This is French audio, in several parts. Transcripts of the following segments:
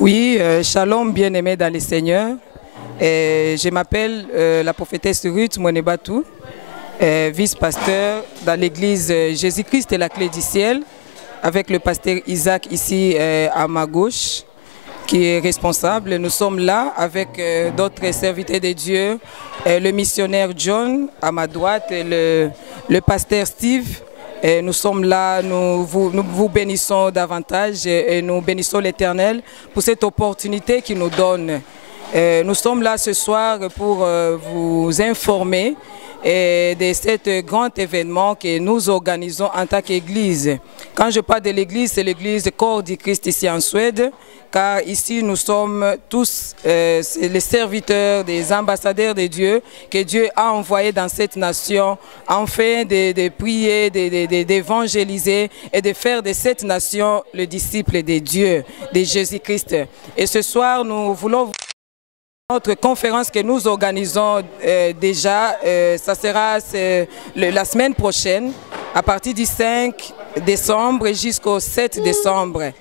Oui, shalom bien-aimés dans le Seigneur. Je m'appelle la prophétesse Ruth Mwenebatou, vice-pasteur dans l'église Jésus-Christ et la clé du ciel, avec le pasteur Isaac ici à ma gauche, qui est responsable. Nous sommes là avec d'autres serviteurs de Dieu, le missionnaire John à ma droite et le pasteur Steve. Et nous sommes là, nous vous bénissons davantage et nous bénissons l'Éternel pour cette opportunité qu'il nous donne. Nous sommes là ce soir pour vous informer de cet grand événement que nous organisons en tant qu'Église. Quand je parle de l'Église, c'est l'Église Corps du Christ ici en Suède, car ici nous sommes tous les serviteurs, des ambassadeurs de Dieu, que Dieu a envoyés dans cette nation, afin de prier, d'évangéliser et de faire de cette nation le disciple de Dieu, de Jésus-Christ. Et ce soir, nous voulons notre conférence que nous organisons déjà, ça sera la semaine prochaine, à partir du 5 décembre jusqu'au 7 décembre.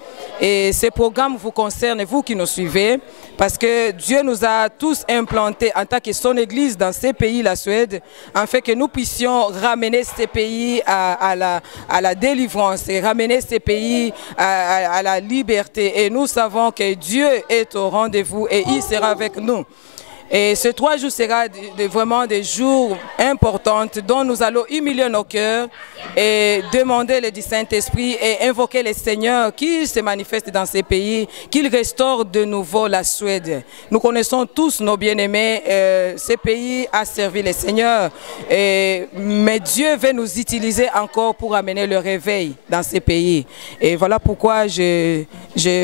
Et ce programme vous concerne, vous qui nous suivez, parce que Dieu nous a tous implantés en tant que son Église dans ces pays, la Suède, afin que nous puissions ramener ces pays à la délivrance et ramener ces pays à la liberté. Et nous savons que Dieu est au rendez-vous et il sera avec nous. Et ces 3 jours sera vraiment des jours importants dont nous allons humilier nos cœurs et demander le Saint-Esprit et invoquer le Seigneur qu'il se manifeste dans ces pays, qu'il restaure de nouveau la Suède. Nous connaissons tous nos bien-aimés, ces pays a servi le Seigneur, mais Dieu veut nous utiliser encore pour amener le réveil dans ces pays. Et voilà pourquoi je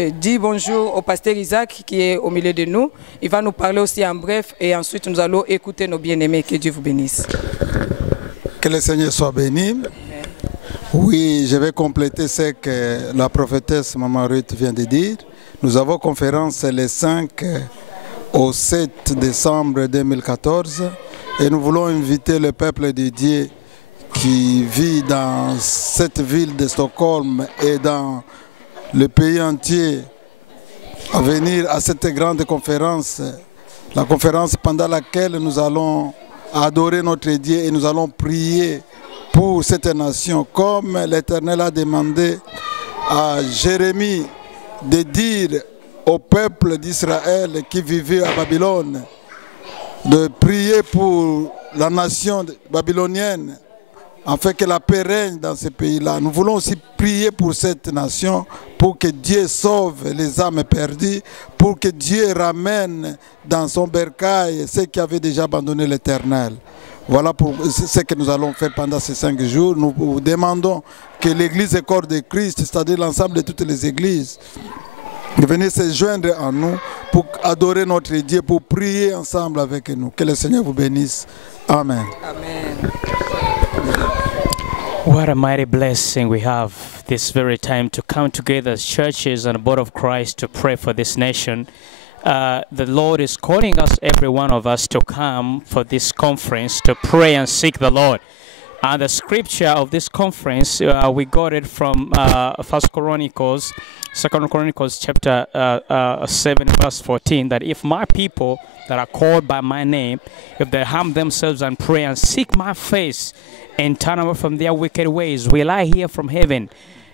dis bonjour au pasteur Isaac qui est au milieu de nous. Il va nous parler aussi en bref. Et ensuite, nous allons écouter nos bien-aimés. Que Dieu vous bénisse. Que le Seigneur soit béni. Amen. Oui, je vais compléter ce que la prophétesse Maman Ruth vient de dire. Nous avons conférence le 5 au 7 décembre 2014 et nous voulons inviter le peuple de Dieu qui vit dans cette ville de Stockholm et dans le pays entier à venir à cette grande conférence. La conférence pendant laquelle nous allons adorer notre Dieu et nous allons prier pour cette nation. Comme l'Éternel a demandé à Jérémie de dire au peuple d'Israël qui vivait à Babylone, de prier pour la nation babylonienne, afin que la paix règne dans ce pays-là. Nous voulons aussi prier pour cette nation, pour que Dieu sauve les âmes perdues, pour que Dieu ramène dans son bercail ceux qui avaient déjà abandonné l'Éternel. Voilà pour ce que nous allons faire pendant ces 5 jours. Nous vous demandons que l'Église est corps de Christ, c'est-à-dire l'ensemble de toutes les églises, de venir se joindre à nous pour adorer notre Dieu, pour prier ensemble avec nous. Que le Seigneur vous bénisse. Amen. Amen. What a mighty blessing we have this very time to come together as churches and the body of Christ to pray for this nation. The Lord is calling us, every one of us, to come for this conference to pray and seek the Lord. And the scripture of this conference, we got it from 2 Chronicles chapter 7 verse 14, that if my people that are called by my name, if they harm themselves and pray and seek my face and turn away from their wicked ways, will I hear from heaven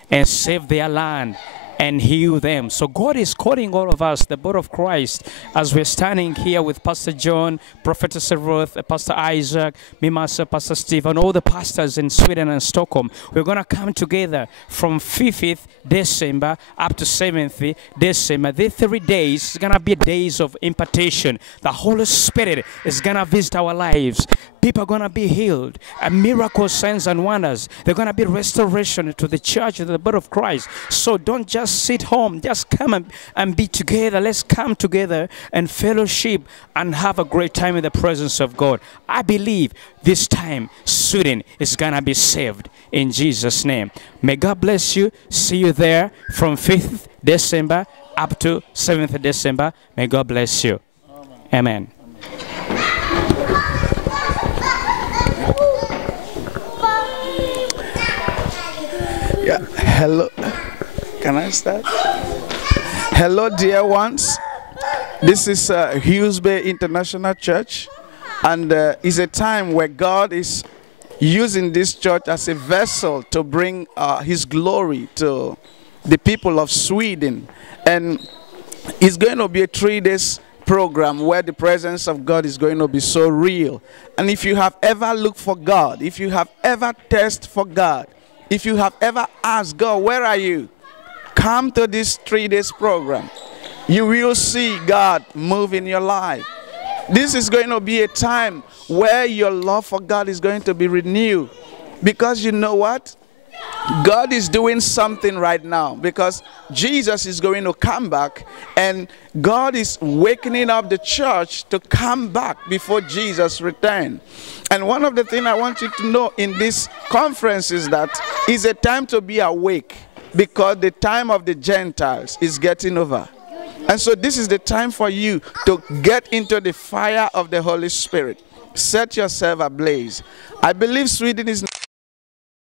and save their land and heal them. So God is calling all of us, the body of Christ, as we're standing here with Pastor John, Prophetess Ruth, Pastor Isaac, me myself, Pastor Steve, and all the pastors in Sweden and Stockholm. We're going to come together from 5th December up to 7th December. These 3 days is going to be days of impartation. The Holy Spirit is going to visit our lives. People are going to be healed. And miracles, signs, and wonders. They're going to be restoration to the church, to the body of Christ. So don't just sit home. Just come and be together. Let's come together and fellowship and have a great time in the presence of God. I believe this time Sweden is going to be saved in Jesus' name. May God bless you. See you there from 5th December up to 7th December. May God bless you. Amen. Yeah, hello. Can I start? Hello, dear ones. This is Hughes Bay International Church, and it's a time where God is using this church as a vessel to bring His glory to the people of Sweden. And it's going to be a 3-day program where the presence of God is going to be so real. And if you have ever looked for God, if you have ever thirsted for God, if you have ever asked God, where are you? Come to this 3-day program. You will see God move in your life. This is going to be a time where your love for God is going to be renewed. Because you know what? God is doing something right now, because Jesus is going to come back, and God is wakening up the church to come back before Jesus returns. And one of the things I want you to know in this conference is that it's a time to be awake, because the time of the Gentiles is getting over. And so this is the time for you to get into the fire of the Holy Spirit. Set yourself ablaze. I believe Sweden is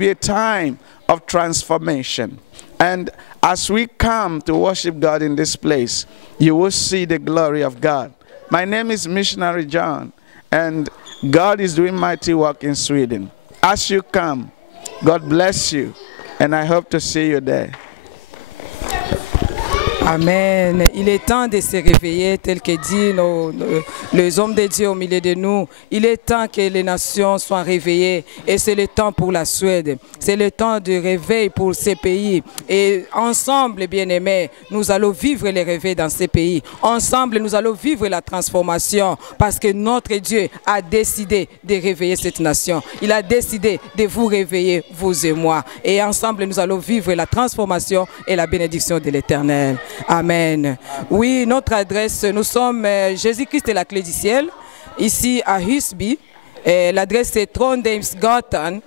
be a time of transformation, and as we come to worship God in this place, you will see the glory of God. My name is Missionary John, and God is doing mighty work in Sweden. As you come, God bless you, and I hope to see you there. Amen. Il est temps de se réveiller, tel que dit les hommes de Dieu au milieu de nous. Il est temps que les nations soient réveillées, et c'est le temps pour la Suède. C'est le temps de réveil pour ces pays. Et ensemble, bien-aimés, nous allons vivre les réveils dans ces pays. Ensemble, nous allons vivre la transformation, parce que notre Dieu a décidé de réveiller cette nation. Il a décidé de vous réveiller, vous et moi. Et ensemble, nous allons vivre la transformation et la bénédiction de l'Éternel. Amen. Oui, notre adresse, nous sommes Jésus-Christ et la clé du ciel, ici à Husby. L'adresse est Trondheimsgatan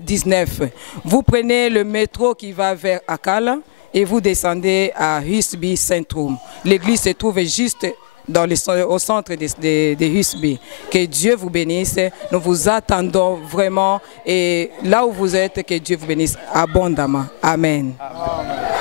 19. Vous prenez le métro qui va vers Akalla et vous descendez à Husby Centrum. L'église se trouve juste au centre de Husby. Que Dieu vous bénisse. Nous vous attendons vraiment. Et là où vous êtes, que Dieu vous bénisse abondamment. Amen. Amen.